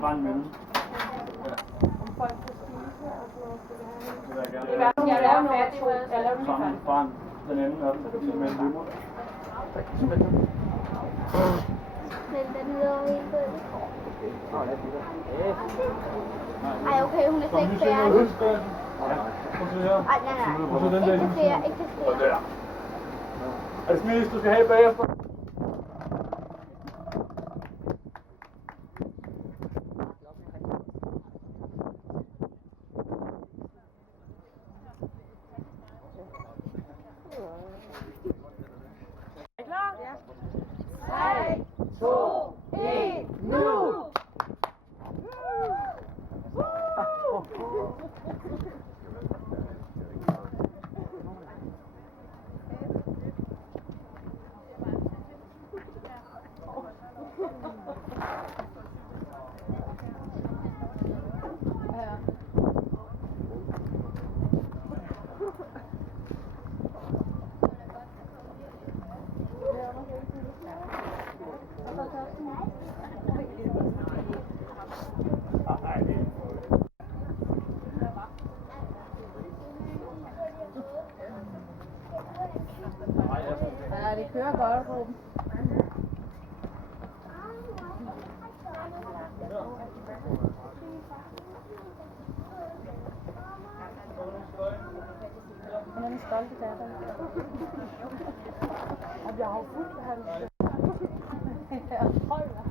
Bare en mølle. Om folk kan spise og sådan noget, skal det have. Det vil jeg gerne. Jeg laver nummer 2. Jeg laver lige Sammen fra den anden op, med en lymmer. Men den hedder helt bedre. Ej, okay, hun er slet ikke færdig. Ej, nej. Ikke flere, ikke flere. Er det smidigst, du skal have bagefter? Er I klar? Ja. 3, 2, 1, nu! Ja, det kører godt, Ruben. Hvordan er stolte datter? Jeg bliver jo fuldt af det. Ja, hold da.